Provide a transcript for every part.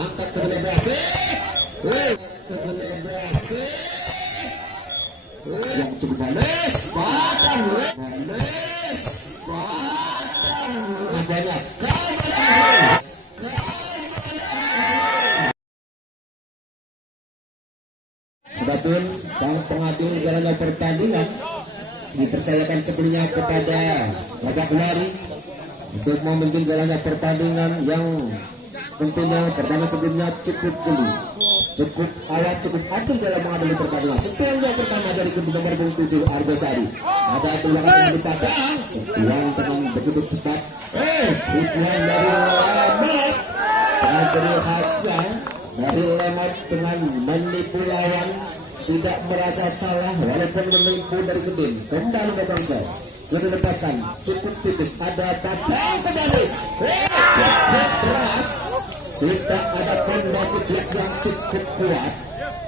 angkat ke Brave, yang cukup balas, padang, banyak adapun sang pengatur jalannya pertandingan dipercayakan sebelumnya kepada Gagak Lari untuk memimpin jalannya pertandingan yang tentunya pertama sebelumnya cukup jeli, cukup awal, cukup adil dalam menghadapi pertandingan. Setelah yang pertama dari kubu nomor 7 Argosari, ada tulangan yang dipatah, setelah tenang begitu cepat. Pukulan dari Lemot dengan ciri khasnya dari Lemot dengan menipu lawan, tidak merasa salah walaupun menipu dari Kedin. Kembali ke bangsa sudah dilepaskan, cukup tipis, ada batang kembali, cukup keras, sudah ada fondasi blok yang cukup kuat.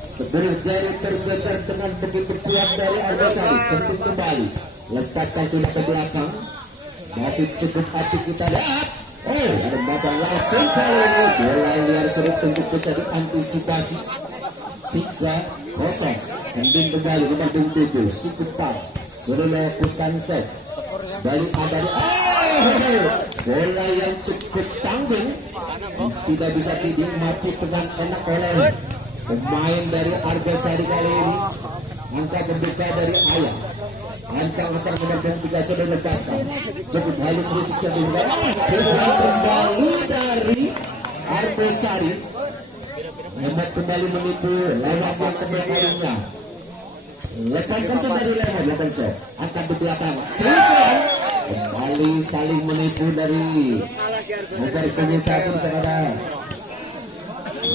Sebelum jari terjejar dengan begitu kuat dari Argosari, kembali lepaskan sudah ke belakang, masih cukup hati kita lihat. Ada batang langsung kali ini bola liar serut untuk bisa diantisipasi. 3-0 Kending kembali nomor 7 Sikupang sudah lepaskan set balik dari bola yang cukup tanggung, tidak bisa dinikmati dengan enak oleh pemain dari Argosari kali ini. Angka membuka dari Ayah, ancang-ancang nomor 3 sudah lepaskan, cukup halus risiknya kembali dari Argosari. Lemot kembali menipu lewat yang kedua kalinya. Lepaskan set dari Lemot, lepaskan set angkat di belakang, kembali saling menipu dari nomor 1 ada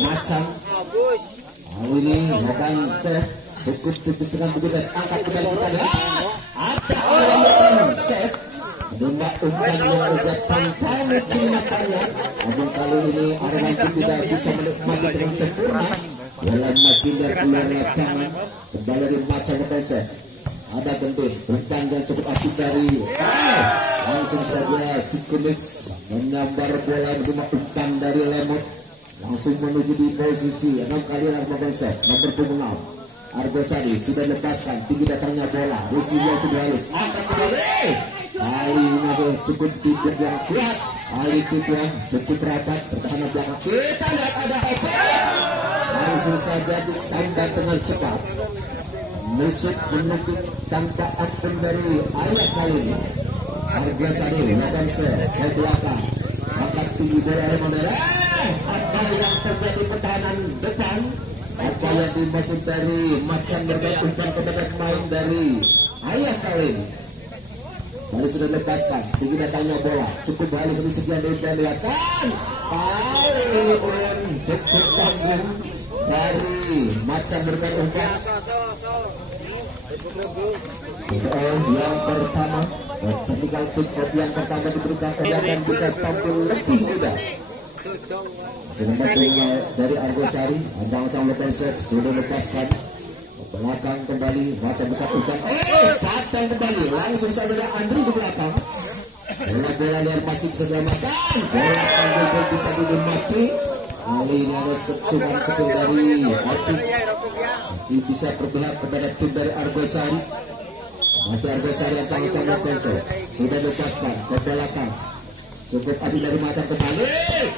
Macam. Ini bukan set cukup tipis dengan begitu, angkat kembali kita lihat ada orang set Demak umpan yang lezat tanpa matanya. Namun kali ini Arman tidak bisa menikmati dengan sempurna. Dalam masih keluar tangan kembali dari Macam defense. Ada Gendut umpan yang cukup aktif dari langsung saja si Kumis menyambar bola menerima umpan dari Lemot, langsung menuju di posisi 6 kali nomor 6 Argosari sudah lepaskan, tinggi datangnya bola, Rusia sudah halus, angkat kembali. Kali ini masih cukup tidur yang kuat, kali tujuan cukup rapat, pertahanan belakang. Kita lihat ada Ope, langsung saja disambar dengan cepat, musuh menepik tanpa ampun dari Ayah kali ini. Argosari lakukan ke belakang, angkat tinggi bola dari Mandara. Apa yang terjadi pertahanan depan? Apa yang dimaksud dari Macam berbuat umpan kepada pemain dari Ayah kali ini? Baru sudah lepaskan, tinggi datangnya bola, cukup halus di sekian dari lihatkan. Kali ini pun cukup tanggung dari Macam berbuat umpan. Yang pertama, technical pick up yang pertama diberikan akan bisa tampil lebih mudah. Sudah dari Argosari, ancang-ancang lepas set sudah lepaskan belakang kembali, Macam dekat umpan, datang kembali, langsung saja ada Andri di belakang. Bola-bola liar masih bisa diselamatkan, bola tanggul bisa dinikmati. Kali ini ada sentuhan kecil dari Ati, masih bisa berpihak kepada tim dari Argosari. Masih Argosari ancang-ancang lepas set sudah lepaskan ke belakang. Cukup adil dari Macam kembali.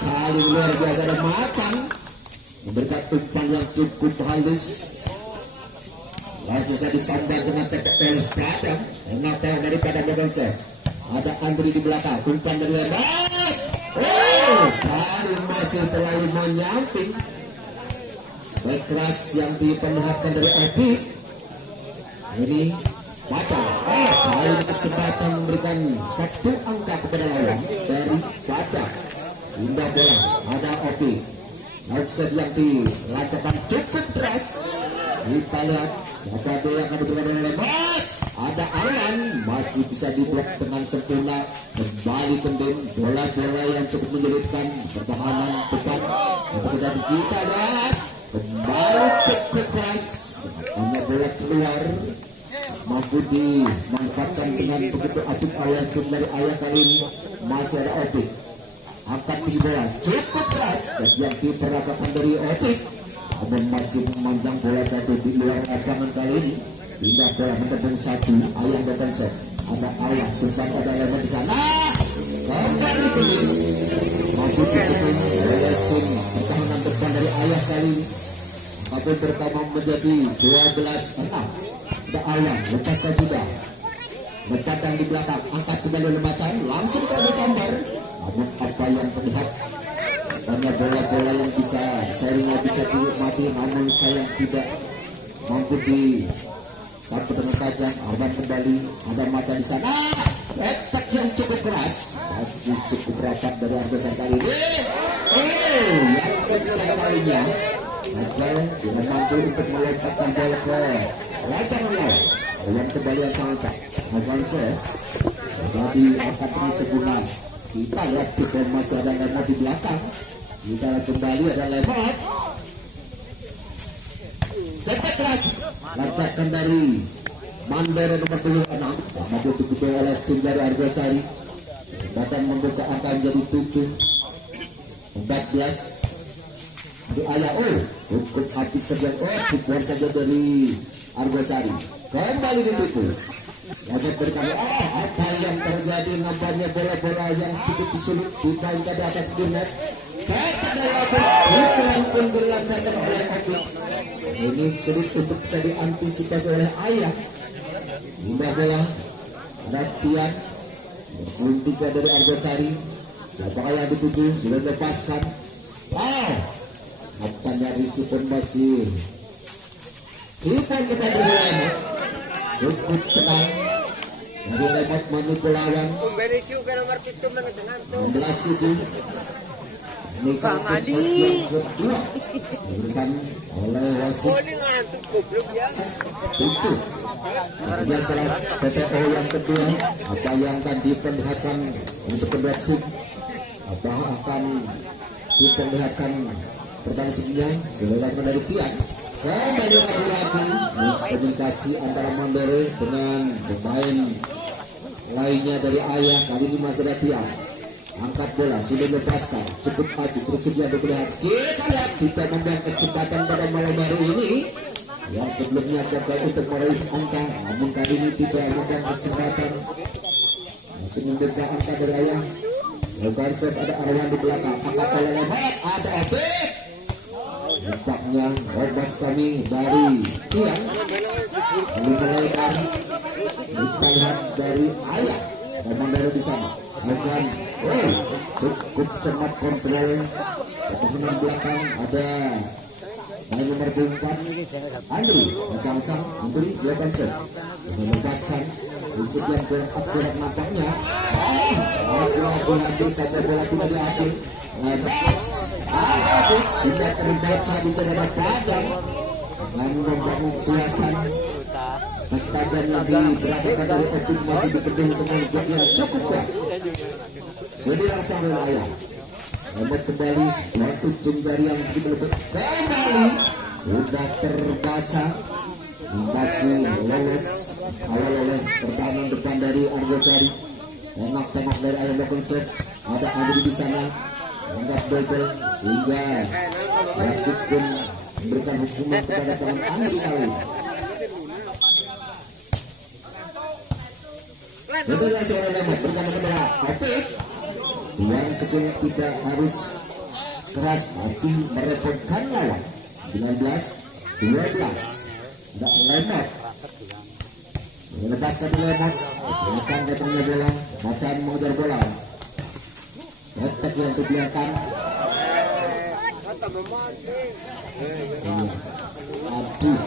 Kali luar biasa ada Macam memberikan umpan yang cukup halus. Langsung saja disambar dengan cekak dari Padang. Enak dari Padang Bedonse. Ada Andri di belakang. Umpan dari Lemot. Kali masih terlalu menyamping. Sebaik keras yang diperlihatkan dari Adi. Ini Padang. Kali kesempatan memberikan satu angka kepada lawan dari Padang. Indah bola, ada Opi. Offset yang dilancarkan cukup keras. Kita lihat siapa yang akan diberikan oleh Lemot. Ada Arman, masih bisa diblok dengan sempurna. Kembali Kendin, bola-bola yang cukup menyulitkan pertahanan depan. Untuk kita lihat kembali cukup keras. Hanya bola keluar, mampu dimanfaatkan dengan begitu apik oleh tim dari Ayah kali ini. Masih ada Opik, angkat tinggi bola cukup keras yang diperagakan dari Opik, namun masih memanjang bola jatuh di luar lapangan kali ini. Pindah bola mendekung satu Ayah defensor, ada Ayah tentang ada Lemon di sana. Kembali ke mampu dikepung oleh tim pertahanan depan dari Ayah kali ini. Mampu pertama menjadi 12-6. Ada Ayah lepaskan juga. Berkadang di belakang, angkat kembali Lemacan, langsung coba sambar. Namun apa yang terlihat, banyak bola-bola yang bisa seringnya bisa dinikmati, namun saya tidak mampu di satu dengan tajam. Arban kembali, ada Macan di sana. Letak yang cukup keras, masih cukup rapat dari Argosan kali ini. Yang kesekian kalinya gagal dengan mampu untuk melemparkan bola ke lapangan lawan. Yang kembali yang sangat Alfonso jadi angkat ini sebulan. Kita lihat juga masih ada Lemot di belakang. Kita lihat kembali ada Lemot. Sepak keras lancarkan dari Mandoro nomor 26. Mampu dikubur oleh tim dari Argosari. Kesempatan membuka angka menjadi 7-14. Di Ayah cukup apik saja. Cukup saja dari Argosari. Kembali ditipu. Dapat berkali apa yang terjadi, nampaknya bola-bola yang cukup disulit dimainkan di atas net. Kata dari Abang pun berlancarkan oleh Abang. Ini sulit untuk bisa diantisipasi oleh Ayah. Pindah bola, ada Tian berpuluh 3 dari Argosari. Siapakah yang dituju sudah lepaskan. Nampaknya Risi pun masih Kipon kepada Lemot. Cukup tenang dari Lemot manipulawan 16-7. Ini yang kedua diberikan oleh wasit itu. Biasalah TTO yang kedua, apa yang akan diperlihatkan untuk kedua tim, apa akan diperlihatkan pertandingan sebelumnya sudah dilakukan dari Tian. Kembali lagi miskomunikasi antara Mandoro dengan pemain lainnya dari Ayah. Kali ini masih ada Tian. Angkat bola sudah lepaskan, cukup maju bersedia berlihat. Kita lihat kita membuang kesempatan pada malam hari ini yang sebelumnya gagal untuk meraih angka, namun kali ini tidak membuang kesempatan, masih membuka angka dari Ayah. Lakukan save, ada Arwan di belakang, angkat oleh Lemot, ada Opik. Nampaknya robas kami dari Tian lalu melebar. Kita lihat dari Ayah dan Mandoro di sana. Bukan, cukup cermat kontrol pertahanan belakang. Ada main nomor 4 Andri macam-macam. Andri belakang set melepaskan risik yang kurang akurat nampaknya. Lagi saja bola tidak diambil. Sudah terbaca di sana padang dengan membangun kelihatan tajam lagi gerakan dari Opik masih dipedung dengan jok yang cukup kuat. Sudah dirasakan oleh Ayah. Lemot kembali setelah ujung jari yang dibelut kembali sudah terbaca, masih lolos awal oleh pertahanan depan dari Argosari. Tembak dari Ayah Bakonsep, ada Andri di sana anggap double sehingga wasit pun memberikan hukuman kepada tangan Andri kali ini. Sebenarnya seorang Lemot bersama kepada Opik. Yang kecil tidak harus keras tapi merepotkan lawan. 19-12. Ada Lemot. Melepaskan Lemot. Belakang datangnya bola. Macan mengejar bola. Letak yang ke belakang. Aduh.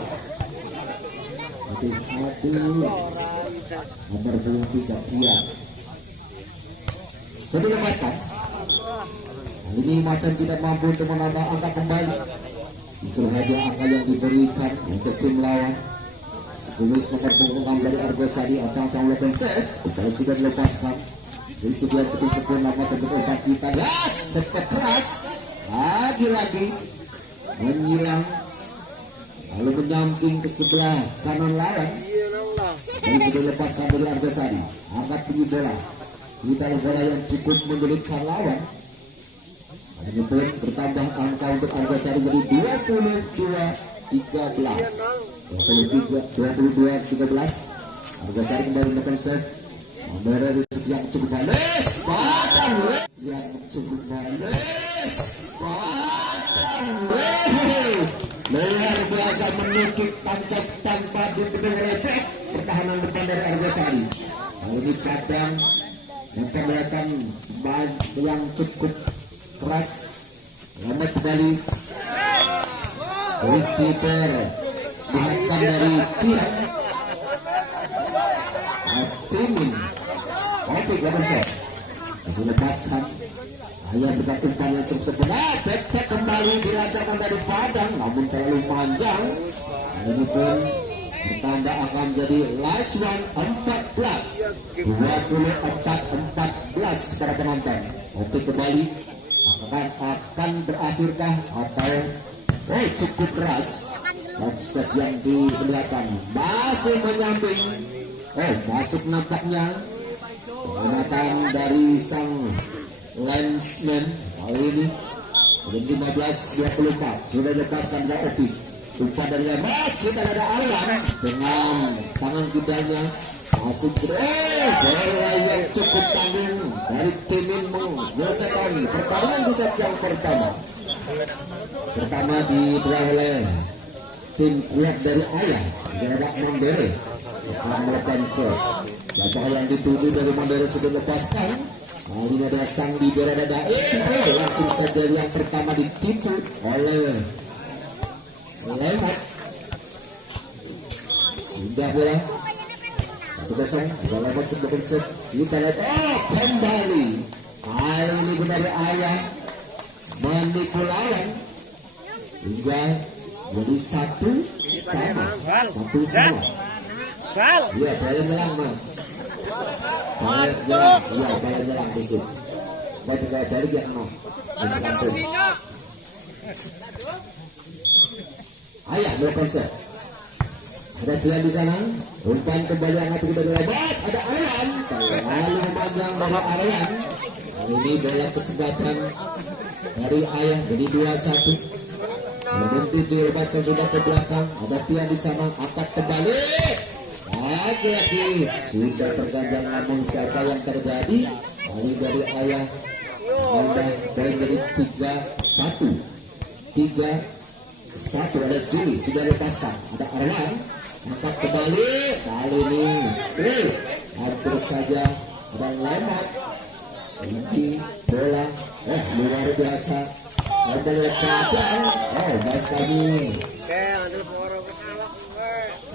Nomor 23 dia. Sudah lepaskan. Kali ini Macan tidak mampu untuk menambah angka kembali. Itu hanya angka yang diberikan untuk tim lawan. Sebelum nomor 26 dari Argosari acang-acang melakukan save. Kembali sudah dilepaskan. Jadi sudah cukup sempurna Macan berubah. Kita lihat sepak keras. Lagi-lagi menyilang. Lalu menyamping ke sebelah kanan lawan. Jadi sudah lepaskan dari Argosari. Angkat tinggi bola. Kita bola yang cukup menyulitkan lawan. Ini pun bertambah angka untuk Argosari menjadi 22-13. Argosari kembali melakukan serve. Mandara yang cukup bagus. Padang yang cukup bagus. Luar biasa menukik tancap tanpa diberi repot pertahanan depan dari Argosari. Kali ini Padang memperlihatkan yang cukup keras. Lama kembali Wikiper lihatkan dari Tian Timin oke lawan set dilepaskan. Ayah bukan umpan yang cukup sempurna. Detek kembali dilancarkan dari Padang namun terlalu panjang. Ini pun bertambah akan jadi last one 14 para penonton. Oke kembali akan berakhirkah atau cukup keras. Konsep yang diperlihatkan masih menyamping. Masuk nampaknya pengamatan dari sang linesman kali ini 15-24 sudah lepaskan dari Opi. Umpan dari lemak kita ada Arwan dengan tangan kudanya masuk bola yang cukup tanggung dari Timin menyelesaikan pertarungan di set yang pertama diberi oleh tim kuat dari Ayah Jarak Mandere akan melakukan serve. Siapa yang dituju dari Mandere sudah lepaskan. Kali ini ada sang di berada langsung saja yang pertama ditipu oleh Lemat. Indah bola 1-0 bola Lemat sudah berset. Kita lihat kembali kali ini benar Ayah menipu lawan hingga jadi 1-1. Iya, balik nyelang mas. Balik nyelang, iya balik nyelang di sini. Balik ya no. Ayah melakukan set. Ada Tian di sana. Umpan kembali angkat kita lebat. Ada Aryan. Terlalu memanjang dari Aryan. Kali ini banyak kesempatan dari Ayah jadi 2-1. Berhenti dilepaskan sudah ke belakang. Ada Tian di sana. Angkat kembali. Lagi-lagi sudah terganjal namun siapa yang terjadi kali dari Ayah sudah baik dari 3-1 ada Juli sudah lepaskan. Ada Arwan angkat kembali kali ini hampir saja ada Lemat ini bola luar biasa ada lekatan mas kami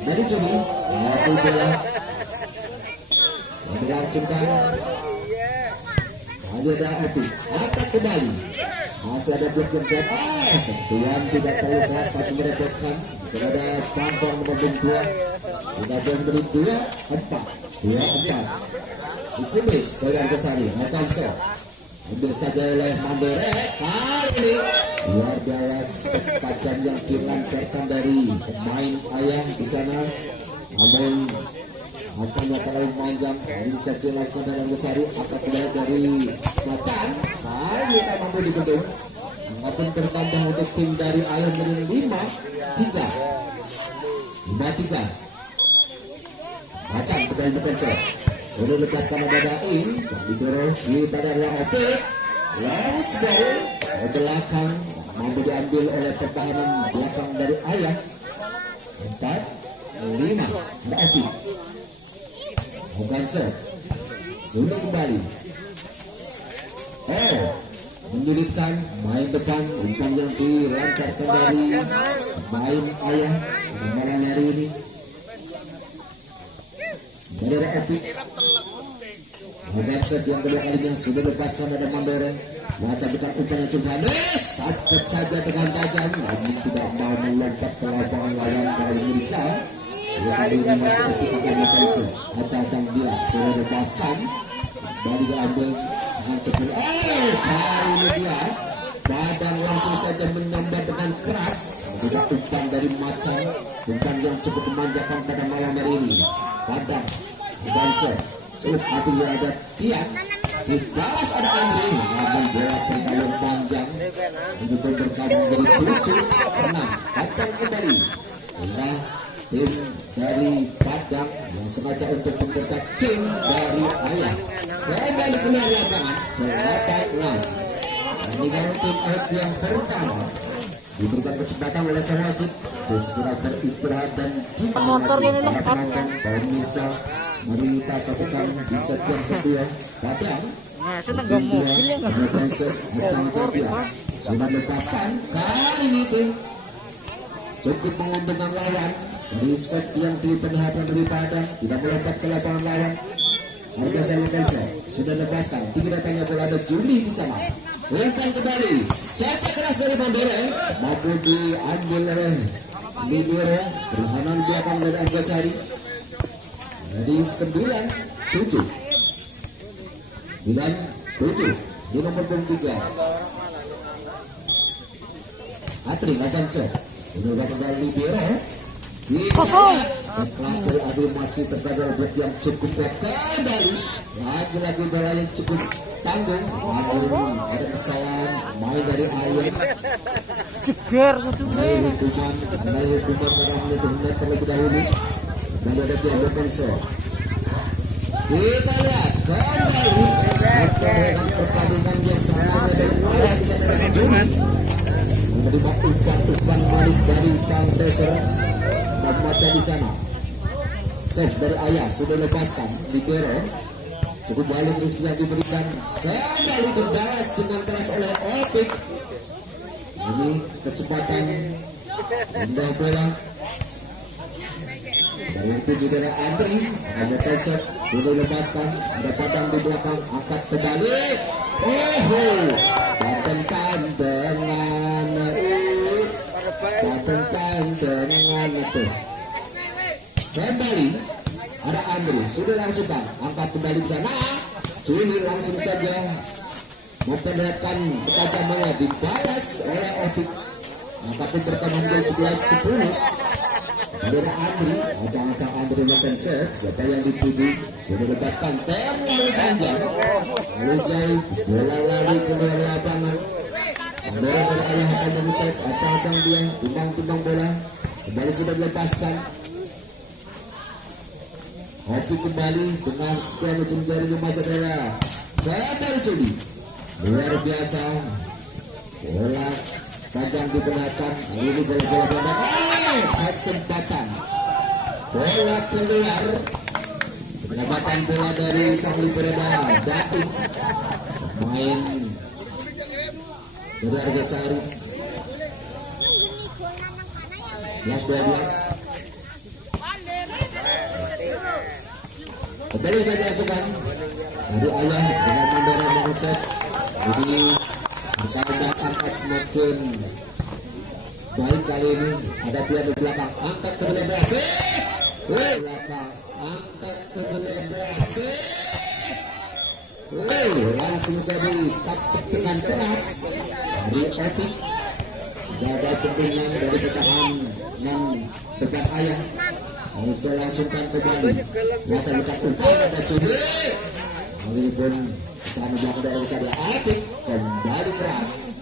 dari Juli masih bola dilangsungkan hanya ada Api atak kembali masih ada blok yang kuat sentuhan tidak terlalu keras tapi merepotkan sudah ada Bambang nomor 2 sudah menit 2-4 Ikumis dari Argosari Natanso ambil saja oleh Mandere kali ini luar biasa tajam yang dilancarkan dari pemain Ayah di sana namun akannya terlalu panjang ini saja langsung dari Argosari akan kembali dari Macan saya tak mampu dibendung maupun bertambah untuk tim dari Ayah menit 5-3 Macan kembali defensor sudah lepaskan ada Daim didorong kita dari Opi long ball ke belakang mampu diambil oleh pertahanan belakang dari Ayah 4-5 ada Opi Hoganser sudah kembali menyulitkan main depan umpan yang dilancarkan dari main Ayah malam hari ini dari Opi Hoganser yang kedua kalinya sudah lepaskan ada Mandere macam bukan umpan yang cukup halus sakit saja dengan tajam namun tidak mau melompat ke lapangan lawan dari Mirsa kali ini masih untuk akan melakukan acang-acang dia sudah lepaskan kembali diambil dengan sepuluh kali ini dia Padang langsung saja menyambar dengan keras tidak umpan dari Macan umpan yang cukup memanjakan pada malam hari ini Padang Banser cukup artinya ada Tian dibalas ada Andri, namun bola terkadang panjang ini pun berkabung menjadi 7-6. Datang kembali bola tim dari Padang yang sengaja untuk memperketat tim dari Ayah. Kembali ke lapangan 8-6. Ini kalau tim yang pertama diberikan kesempatan oleh sang wasit beristirahat dan motor ini para penonton pemirsa. Mari kita saksikan di set yang kedua. Padang senang mobil ya sudah lepaskan kali ini tim cukup menguntungkan lawan. Di set yang diperlihatkan dari Padang tidak melompat ke lapangan lawan. Harga Selebesa sudah lepaskan. Tinggi datangnya bola ada Juli di sana. Umpan kembali. Sepak keras dari Mandere mampu diambil oleh Libero. Perlahanan belakang dari Argosari. Jadi 9-7 di nomor 23. Atri Naganso sudah lepaskan dari Libero. Kosong. Kelas dari Adil masih terkadang blok yang cukup kuat kembali. Lagi-lagi bola yang cukup tanggung. Namun ada kesalahan main dari Ayat. Ceger gitu. Hukuman pada menit terlebih dahulu. Kembali ada Tiago Penso. Kita lihat kembali pertandingan yang sangat Ayat bisa dengan Jumat. Menerima umpan manis dari sang peser. Membaca di sana. Save dari Ayah sudah lepaskan Libero. Cukup balas terus yang diberikan. Kembali berbalas dengan keras oleh Opik. Ini kesempatan indah bola. Dan itu juga ada Andri. Ada Pesek sudah lepaskan. Ada Padang di belakang. Angkat kembali. Dengan itu kembali ada Andri sudah langsungkan angkat kembali di sana. Juli langsung saja memperlihatkan ketajamannya dibalas oleh Opik. Angkatnya bertambah menjadi 11-10. Ada Andri, acang-acang Andri melakukan serve. Siapa yang dituju sudah lepaskan terlalu panjang, lalu jauh bola lari keluar lapangan. Andri dari Ayah akan memusat acang-acang dia timbang bola. Kembali sudah dilepaskan. Opik kembali dengan sekian ujung jari Mas adalah Kembali Juli. Luar biasa. Bola panjang diperlihatkan. Ini bola kesempatan. Bola keluar. Pendapatan bola dari sang Liberada Datuk. Main dari Argosari 11-12. Kembali dimasukkan dari Ayah dengan Mandara mengusap. Jadi bersama angka semakin baik kali ini. Ada dia di belakang angkat ke belakang. Belakang angkat ke belakang. Langsung saja disabet dengan keras dari Opik. Ada tendangan dari pertahanan dekat Ayah. Ini sudah langsungkan kembali. Baca dekat umpan ada Juli. Ini pun pertahanan belakang dari bisa Opik kembali keras.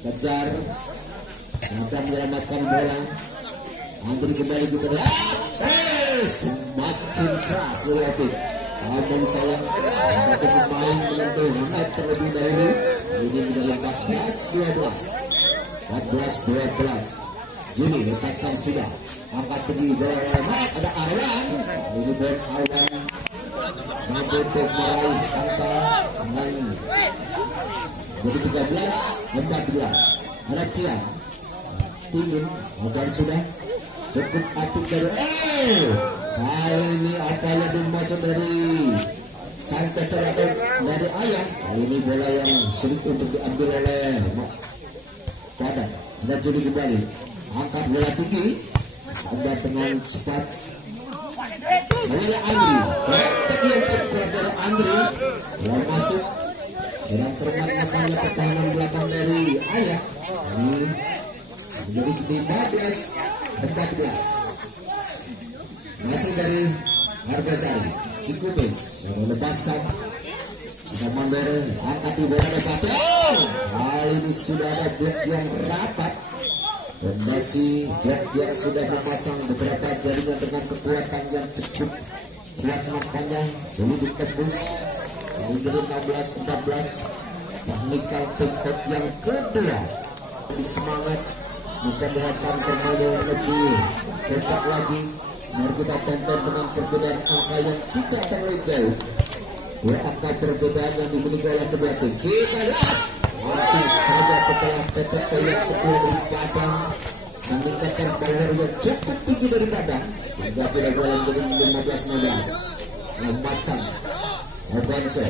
Kejar. Akan menyelamatkan bola. Andri kembali kepada semakin keras oleh Opik. Namun sayang satu pemain menyentuh net terlebih dahulu. Ini menjadi 14-12. 14-12. Juli lepaskan sudah. Angkat tinggi bola ada Arwan. Ini buat Arwan mampu untuk meraih angka dengan jadi 13-14. Ada Tian Timun dan sudah cukup apik dari kali ini apa yang dimaksud dari sang peser atau dari Ayah. Kali ini bola yang sulit untuk diambil oleh Padang. Ada Juli kembali angkat bola tinggi sampai dengan cepat oleh Andri. Ketek yang cepat dari Andri bola masuk dengan cermat matanya pertahanan belakang dari Ayah. Ini menjadi 15-14. Masih dari Argosari Sikubes sudah melepaskan Mandor angkat di bola Padang. Kali ini sudah ada blok yang rapat. Fondasi blok yang sudah memasang beberapa jaringan dengan kekuatan yang cukup kuat nampaknya. Sulit ditembus. Kali ini 16-14. Technical tempat yang kedua. Lebih semangat. Memperlihatkan permainan lebih tetap lagi. Mari kita tonton dengan perbedaan angka yang tidak terlalu jauh. Dua angka perbedaan yang dimiliki oleh kedua tim. Kita lihat langsung saja setelah TTP yang kedua dari Padang meningkatkan power yang cukup tinggi dari Padang sehingga tidak boleh menjadi 15-16. Macam Albanso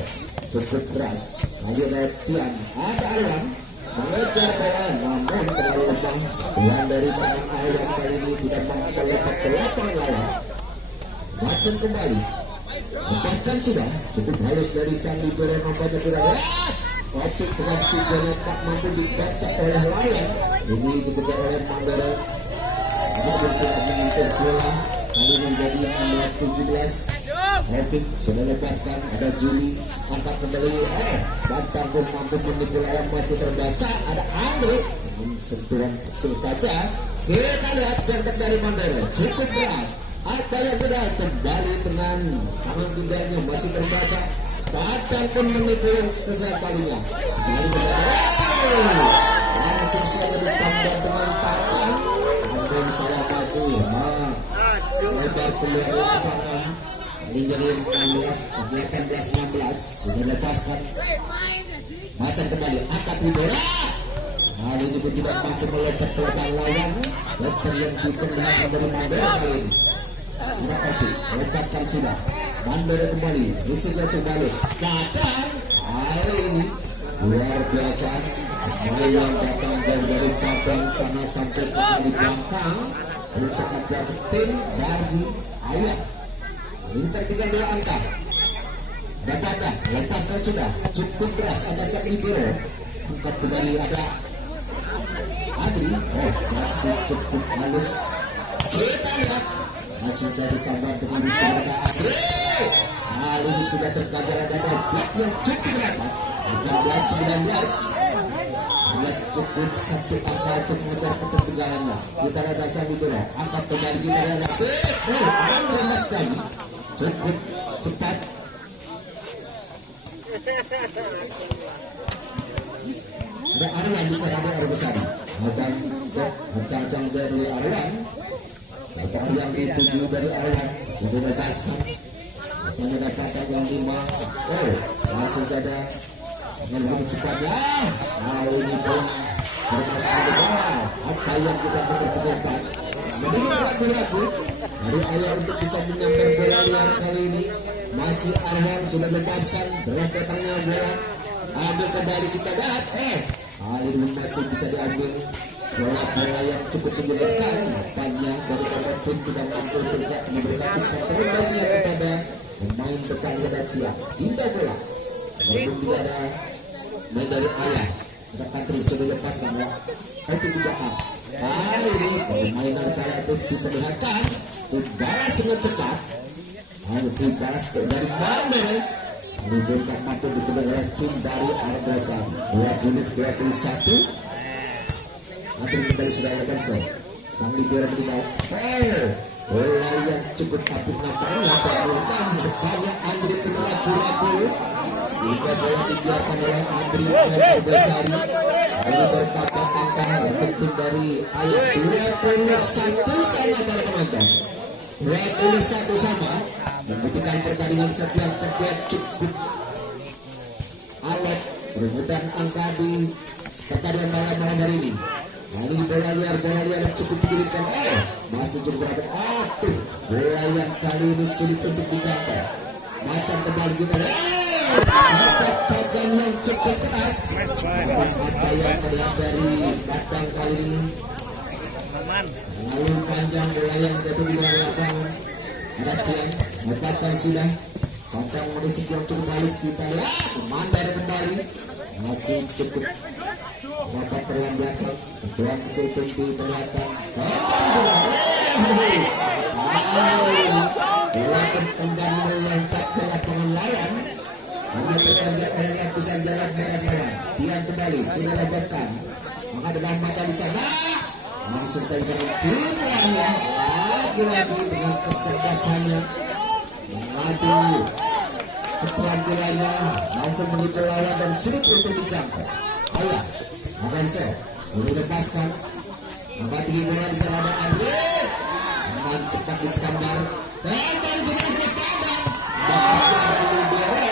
cukup keras. Kali ada Tian, ada Alam mengejar bola namun terlalu lemah. Tuan dari tangan Alam kali ini tidak mampu melepas ke lapang lawan. Macam kembali. Lepaskan sudah cukup halus dari sang libero membaca tidak. Topik dengan tujuannya tak mampu dibaca oleh lawan. Ini dikejar oleh Mandoro. Kemudian tidak menyentuh bola. Kali ini menjadi 16-17. Topik sudah lepaskan. Ada Juli angkat kembali. Bantang pun mampu menipu lawan masih terbaca. Ada Andre dengan sentuhan kecil saja. Kita lihat kontak dari Mandoro cukup keras. Apa yang tidak kembali dengan tangan tindarnya masih terbaca. Padang pun menipu kesalahan kalinya. Kembali berbaca. Langsung saja disambar dengan tajam. Namun saya kasih lebar keluar lapangan. Kali jadi 18-16 sudah lepaskan. Macam kembali angkat di bola. Kali ini pun tidak mampu melompat ke lapangan lawan. Letter yang diperlihatkan dari Mandor kali ini. Tidak oke, lepaskan sudah. Mandor kembali, risetnya coba halus. Padang kali ini luar biasa. Yang datang dari Padang sana sampai ke kali belakang untuk membuat tim dari Ayah. Ini tertinggal 2 angka. Ada Padang, lepaskan sudah. Cukup keras, ada sang libero. Angkat kembali ada Adri. Masih cukup halus. Kita lihat langsung saya disambar dengan bicara Adri. Kali ini sudah terkajar ada blok yang cukup rapat. 18-19. Hanya cukup 1 angka untuk mengejar ketertinggalannya. Kita lihat rasa libero. Angkat kembali kita lihat Andre Mastani. Cukup cepat. Ada Arwan bisa ada besar. Dan ancang-ancang dari Arwan. Sampai yang dituju dari Arwan sudah lepaskan. Apanya dapatkan yang 5. Langsung saja dengan begitu cepatnya. Kali ini pun bermasalah di bawah. Apa yang kita pertemukan sedikit berlaku dari Ayah untuk bisa menyambar bola liar kali ini. Masih Arwan sudah lepaskan. Berat datangnya bola. Ambil kembali kita lihat. Kali ini masih bisa diambil. Bola-bola yang cukup menjadikan. Apanya dari orang pun tidak mampu tidak memberikan umpan terbaiknya kepada pemain depan yang Tian. Indah bola. Walaupun tidak ada main dari Ayah. Ada Katri sudah lepaskan ya. Itu juga kali ini permainan kreatif diperlihatkan. Dibalas dengan cepat. Lalu dibalas dari Mandor. Diberikan matu dikejar oleh tim dari Arbosari. 20-21. Katri kembali sudah Albanso. Sang libero meninggal. Bola yang cukup apik nampaknya terlalukan. Banyak Andri pun ragu-ragu. Sehingga bola dibiarkan oleh Andri dan Arbosari. Ini berkata angka yang penting dari Ayah 21 sama para penonton. 21 sama. Membuktikan pertandingan setiap kedua cukup alot. Perebutan angka di pertandingan malam hari ini. Kali bola liar cukup diberikan. Masih cukup berapa aktif. Bola yang kali ini sulit untuk dijangkau. Macam kembali kita tajam yang cukup keras. Apa yang terlihat dari Padang kali ini. Lalu panjang bola yang jatuh di luar lapangan. Ada Tian, lepaskan sudah. Padang menisik yang cukup halus kita lihat. Mandor kembali. Masih cukup dapat terlihat belakang. Setelah kecil pun diperlihatkan. Bola bertendang melompat ke lapangan lawan. Hanya terpanjat oleh lapisan jalan merah lawan. Tiang kembali sudah lepaskan. Maka dengan baca di sana langsung saja jumlahnya lagi-lagi dengan kecerdasannya. Aduh, keterampilannya langsung menipu lawan dan sulit untuk dijangkau. Ayah, Avanso sudah lepaskan. Maka tinggi bola di sana ada Andre. Dengan cepat disambar. Kembali bekas pandang. Masih ada Libero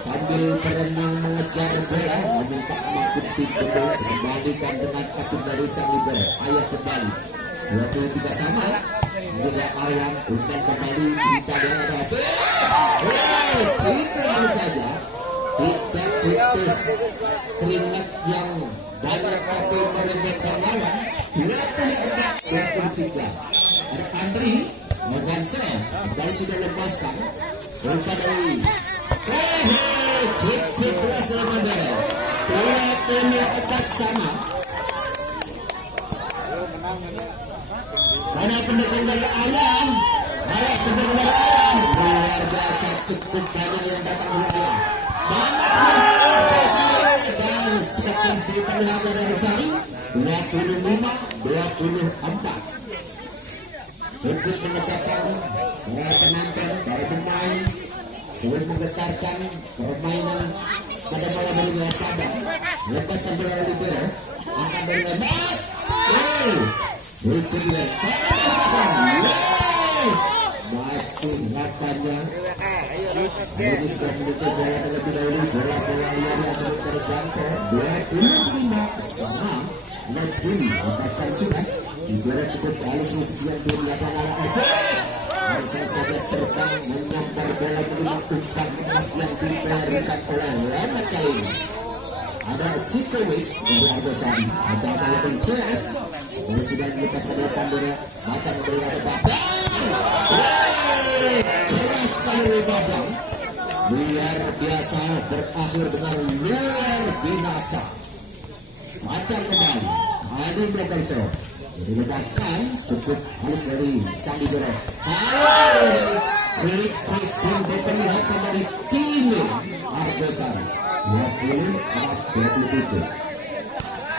sambil berenang mengejar bola meminta mampir timbul dikembalikan dengan atut dari sang Libero. Ayah kembali 23 sama. Tidak awam umpan kembali kita dengan Rafi. Tipuan saja tidak butuh keringat yang banyak tapi merendahkan lawan. 24-23. Ada Andri dengan saya kembali sudah lepaskan umpan dari cukup keras dalam bandara. 24 sama. Mana pendukung dari Ayam? Mana pendukung dari Ayam? Luar biasa cukup banyak yang datang dari Ayam. Banyak dari dan sudah kelas diperlihatkan dari Sari 25-24. Cukup menegakkan para penonton, para pemain, sudah menggetarkan permainan pada malam hari ini. Padang lepaskan bola dari Libero, akan dari lebat. Itu dia. Masih lapanya. Ini sudah menyentuh bola terlebih dahulu. Bola liar yang sudah terjangkau. 25 sama. Najib lepaskan sudah. Bola cukup halus musik yang dilihatkan arah itu. Langsung saja terbang menyambar bola menerima umpan emas yang diberikan oleh Lemat kali ini. Ada Sikowis dari Argosari. Ajang salah pensurat. Ini sudah dilepaskan dari Pandora. Macam memberikan Badang. Keras sekali dari Badang. Luar biasa berakhir dengan luar binasa. Padang kembali. Kali belakang so. Jadi lepaskan cukup halus dari sang Libero. Klik pun diperlihatkan dari tim Argosari 20-27.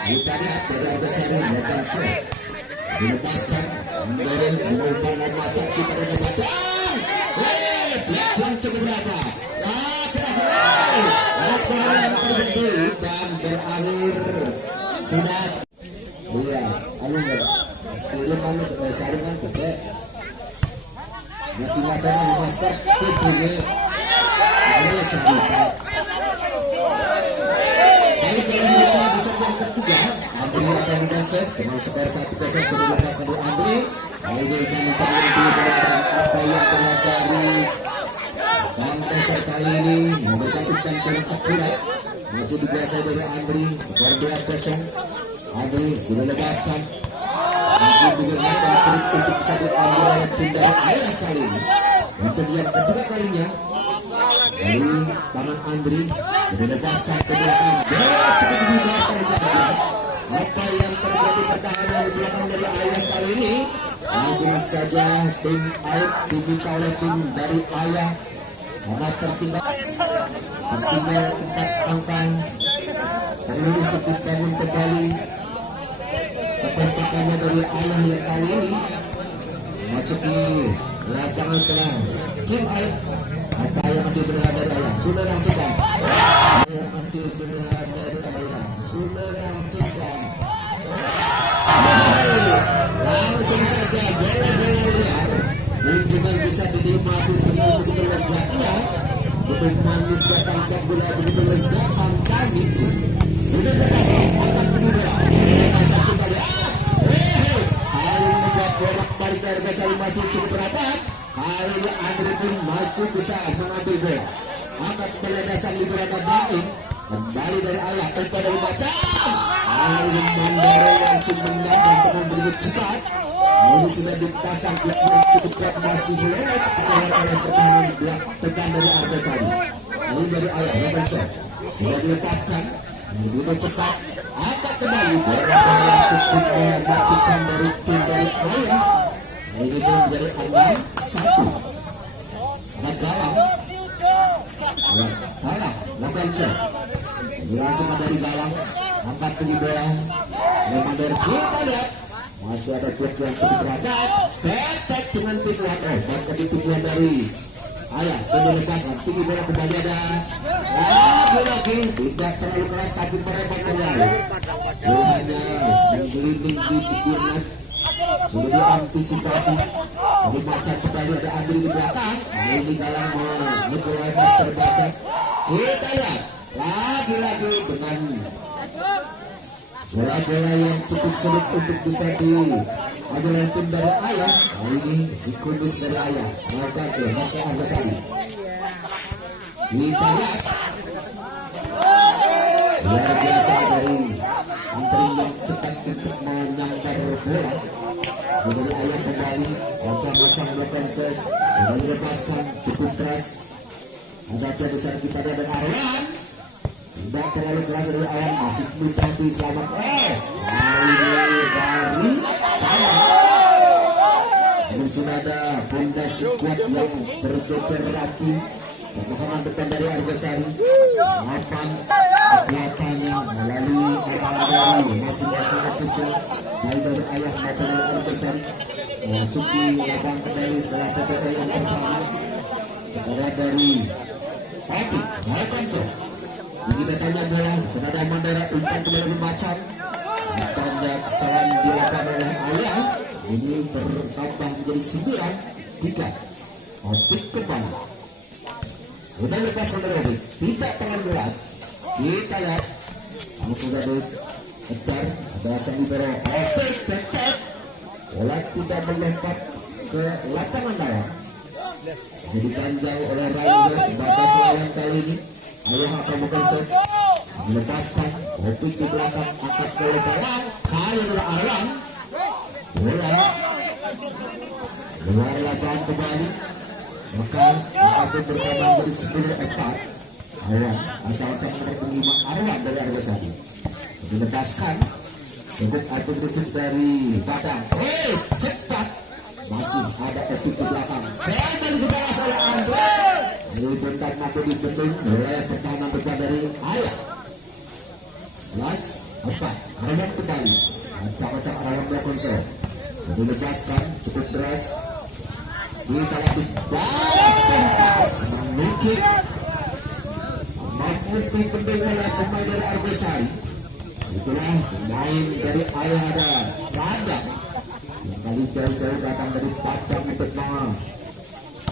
Kita lihat dari Argosari belakang so. Dilepaskan dari mengubah macam kita dengan Badang. Belakang cukup berapa? Apa yang terjadi dan berakhir sudah. Iya, anu enggak. Film anu saringan gede. Masih ada master ini. Ini cerita. Baik, bisa yang ketiga. Andri akan mengasih dengan skor 1-0 sebelum lepas dari Andri. Kali ini akan memperlihatkan apa yang terjadi. Sampai kali ini memberikan umpan yang akurat. Masih dikuasai dari Andri. Skor 2-0. Andri sudah lepaskan. Mungkin digunakan sulit untuk bisa diambil oleh tim dari Ayah kali ini. Untuk yang kedua kalinya dari tangan Andri sudah lepaskan ke belakang. Cukup dibiarkan saja. Apa yang terjadi pertahanan di belakang dari Ayah kali ini langsung saja tim out diminta oleh tim dari Ayah. Karena tertinggal 4 angka perlu untuk dibangun kembali. Kekompakannya dari Ayah yang kali ini masuki lapangan serang tim Ayah. Apa yang ambil benar dari Ayah sudah langsungkan. Yang ambil benar dari Ayah sudah langsungkan. Langsung saja bola-bola liar mungkin bisa dinikmati dengan begitu lezatnya. Begitu manis datangkan bola begitu lezat kami sudah berhasil akan bola. Kali membuat bolak-balik dari Argosari masih cukup rapat. Kali ini Andri pun masih bisa mengambil bola. Angkat peledasan Libero Daim kembali dari Ayah umpan dari Macam. Kali ini Mandara langsung menyambang dengan begitu cepat. Ini sudah dipasang klub yang cukup kuat masih lolos dikeluarkan oleh pertahanan tekan dari Argosari. Ini dari Ayah Robinson sudah dilepaskan. Begitu cepat angkat kembali bola yang cukup mematikan dari tim dari Ayah. Ini pun menjadi 6-1. Galang. Galang. melakukan shot. Langsung dari galang, angkat tinggi bola. Mandor kita lihat masih ada blok yang cukup terhadap. Petek dengan tipuan. Basket tipuan dari Ayah sudah lepaskan tinggi bola kembali ada. Lagi tidak terlalu keras tapi mereka kembali. Bolanya menggelinding di pinggirnya. Sudah diantisipasi. Dibaca kembali ada Andri di belakang. Ini galang Nikolai Master baca. Kita lihat lagi-lagi dengan bola-bola yang cukup sulit untuk bisa diambil tim dari Ayah. Kali ini si kubis dari Ayah melakukan ke Master Arbasari. Kita lihat luar biasa dari antri yang cepat untuk menyangkar bola. Dari Ayah kembali macam-macam melakukan set. Sudah dilepaskan cukup keras. Ada tiap besar kita dan Arwan. Tidak terlalu keras dari awal, masih mudah diselamat. Kali ini dari Tanah. Sudah ada fondasi kuat yang terjejer rapi. Pertahanan depan dari Arbasari. 8 kekuatannya melalui arah dari masing-masing ofisial. Baik dari Ayah maupun dari Arbasari. Masuki lapang kembali setelah TPO yang pertama. Kepada dari Pati, melakukan shot. Ini datanya bola, senada Mandara umpan kembali macam. Banyak kesalahan dilakukan oleh Ayah. Ini bertambah menjadi 9-3. Optik kembali. Sudah lepas Mandara, tidak terlalu deras. Kita lihat, langsung sudah dikejar. Ada Sandibero, optik tetap. Bola tidak melompat ke lapangan dalam. Jadi ganjal oleh Ranger. Batas lawan kali ini. Ayah akan mengusut melepaskan optik di belakang angkat ke belakang. Kali adalah Alam bola luar lapangan kembali, maka akan bertambah menjadi 10-4. Awan acak-acak nomor 5 Arwan dari Arbasari dilepaskan untuk atur resip dari Padang. Cepat masih ada optik di belakang. Kembali dibalas oleh Andre. Ini bentar mampu dibendung oleh pertahanan depan dari Ayah. 11-4. Arwan kembali. Macam-macam Arwan melakukan shot. Sudah dilepaskan cukup deras. Kita lagi balas tuntas mengukir. Mampu dibendung oleh pemain dari Arbasari. Itulah pemain dari Ayah ada Padang. Yang kali jauh-jauh datang dari Padang untuk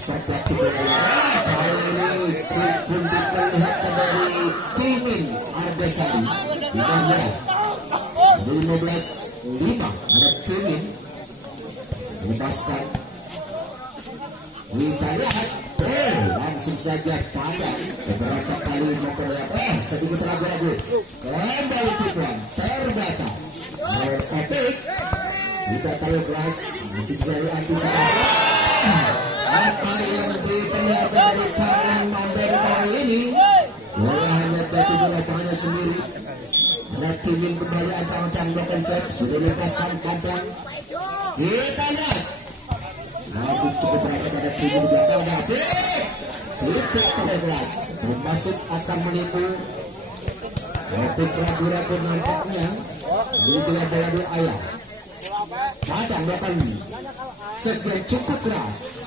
perspektif kali ini pun diperlihatkan dari Timin Arbasari di Bandar. Dari 15-5 ada Timin melepaskan. Kita lihat langsung saja Padang beberapa kali memperlihatkan sedikit ragu-ragu. Kembali tipuan terbaca. Epic tidak terlalu keras, masih bisa diantisipasi. Apa yang diperlihatkan dari tangan Mandor kali ini? Bola hanya jatuh di lapangannya sendiri. Ada Timin kembali ancang-ancang melakukan shot. Sudah lepaskan Padang. Kita lihat masih cukup rapat ada Timin di belakang. Tidak terlalu keras, termasuk akan menipu. Optik ragu-ragu nampaknya. Ini bila bola di Ayah. Padang melakukan shot yang cukup keras.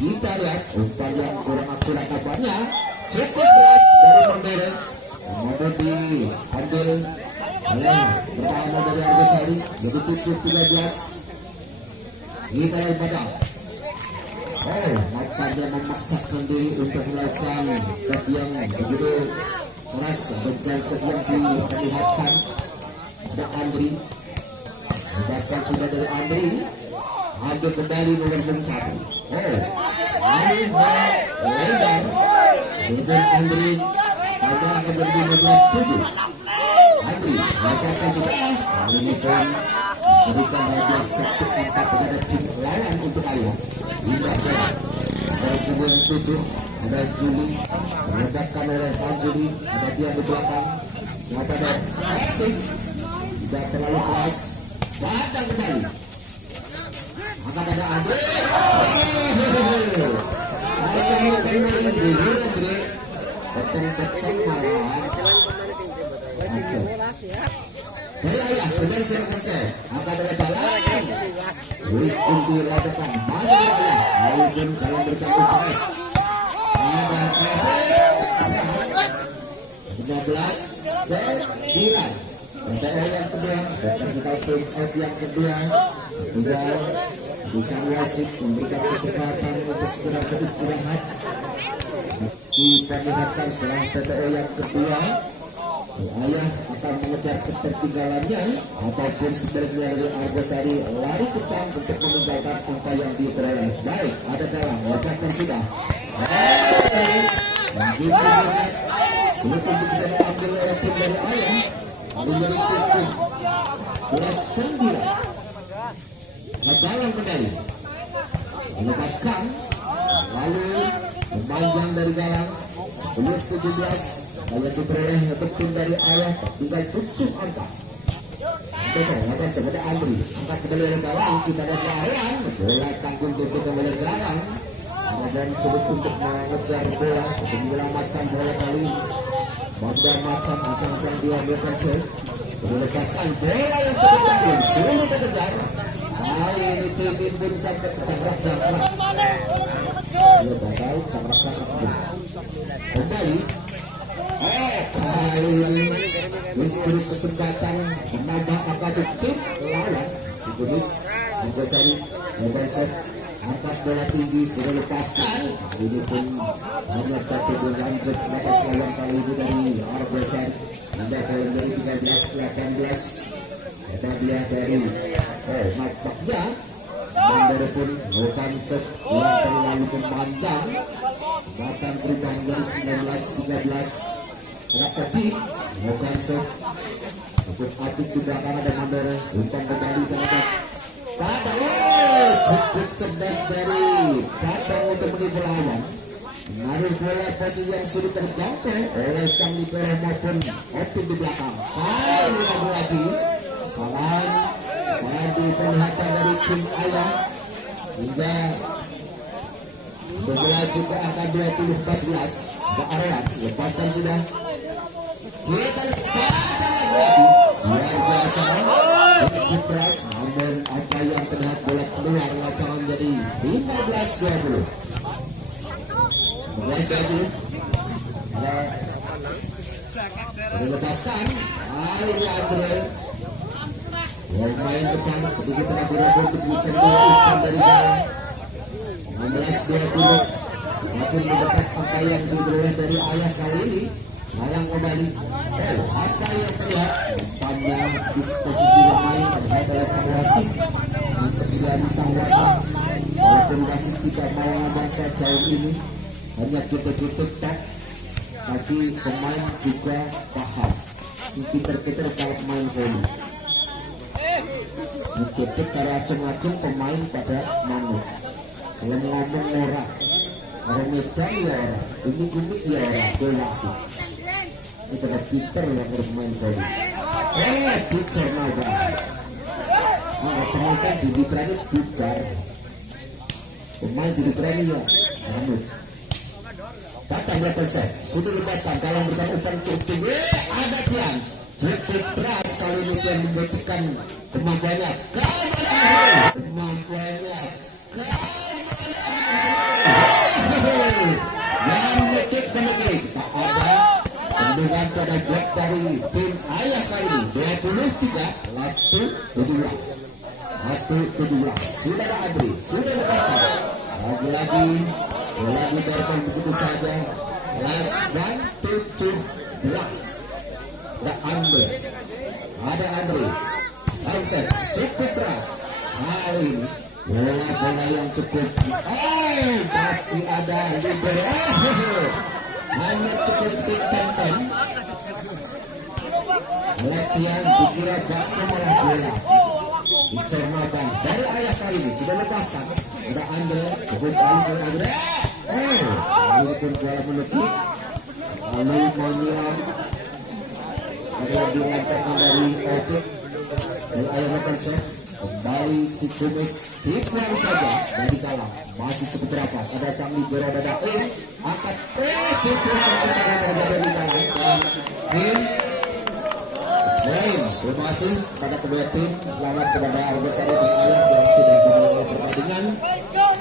Kita lihat umpan yang kurang akurat nampaknya. Cukup keras dari Mandor. Kemudian diambil oleh pertahanan dari Arbasari. Jadi 7-13. Kita lihat Padang. Nampaknya memaksakan diri untuk melakukan shot yang begitu keras. Ada shot yang diperlihatkan. Ada Andri. Lepaskan sudah dari Andri. Ambil kembali nomor 1. Andri lebar. Dengan Andri Padang akan jadi 15-7. Andri lepaskan sudah. Kali ini pun berikan hadiah 1 angka kepada tim lawan untuk Ayah. Indah bola. Kemudian 7 ada Juli. Melepaskan oleh Juli. Ada dia di belakang. Siapa ada Epic. Tidak terlalu keras. Padang kembali. Akan ada Andre. Andre. Beteng-beteng malah. Oke. Dari ayah, benar silakan saya. Angkat dari jalan. Wikun dirajakan. Masih dari ayah. Wikun kalau berikan upaya. Ada 15 9. PTO yang kedua, kita tim out yang kedua. Tinggal bisa wasit memberikan kesempatan untuk segera beristirahat. Diperlihatkan setelah PTO yang kedua, ayah akan mengejar ketertinggalannya ataupun sebaliknya dari Argosari lari kencang untuk meninggalkan angka yang diperoleh. Baik, ada dalam lepaskan sudah. Sulit untuk bisa mengambil oleh tim dari ayah. Menjadi tutup bola 9. Dalam medali melepaskan lalu memanjang dari galang 10-17 yang diperoleh untuk tim dari ayah tinggal 7 angka. Sampai saya akan seperti Andri angkat kembali dari galang, kita dan lawan bola tanggung DP kembali galang dan sulit untuk mengejar bola untuk menyelamatkan bola kali ini. Masih macam-macam diambilkan sudah lepaskan bola yang cukup tanggung sulit dikejar. Kali ini tim pun sampai jangkrak-jangkrak. Ya basal jangkrak-jangkrak kembali. Kali ini justru kesempatan menambah angka tim lawan Sikunis Argosari dan Bonsek. Angkat bola tinggi sudah lepaskan. Kali ini pun hanya jatuh berlanjut atas lawan kali ini dari Argosari. Tidak kalau menjadi 13-18. Sudah dia dari nampaknya Mandara pun melakukan serve yang terlalu memanjang. Sebatan berubah menjadi 19-13. Rapati melakukan serve cukup aktif di belakang ada Mandara. Umpan kembali sangat pada cukup cerdas dari Kadang untuk menipu lawan. Menaruh bola posisi yang sulit terjangkau oleh sang libero maupun optim di belakang. Kali ini lagi Salah diperlihatkan dari tim ayah sehingga melaju ke angka 20-14 ke area lepaskan sudah. Kita lepaskan lagi luar biasa cukup keras, namun apa yang terlihat bola keluar lapangan jadi 15-20. 15-20 dilepaskan. Kali ini Andre main depan sedikit ragu-ragu untuk bisa melakukan dari galang. 16-20 semakin mendekat apa yang diperoleh dari ayah kali ini. Galang kembali. Apa yang terlihat panjang disposisi pemain terlihat oleh sang wasit, kekecilan sang wasit. Walaupun wasit tidak mau ngomong sejauh ini, hanya gitu-gitu tak, tapi pemain juga paham. Si Peter kalau pemain volley mengketik cara acung-acung pemain pada manut. Kalau ngomong norak, kalau medan ya orang, unik-unik ya orang, gue wasit. Itu ada Peter yang bermain volley. Peter Naga. Penonton di Litrani bubar. Pemain di Litrani ya, manut. Datang level set, sudah lepaskan kalau berikan umpan cukup tinggi. Ada Tian cukup keras kali ini yang membuktikan kemampuannya. Kemampuannya menekik tak ada bendungan pada blok dari tim ayah kali ini. 23 last to 17 sudah ada Adri, sudah lepaskan lagi bola dibiarkan begitu saja. Last 1-17 ada Andre Ramset cukup keras kali ini. Bola yang cukup masih ada libero hanya cukup ditempel. Latihan dikira bakso malah bola dicerna dari ayah kali ini sudah lepaskan. Ada Andre cukup kali sudah Andre lalu pun bola menekuk lalu menyiram ada dilancarkan dari Otik dari ayah makan chef Kembali si Kumis tipang saja dari kalah. Masih cukup rapat. Ada sang libero dada angkat tipuan kembali terjadi di kalah. Tim lain. Terima kasih kepada kedua tim. Selamat kepada Argosari dan Ayah yang sudah memulai pertandingan.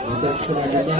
Untuk selanjutnya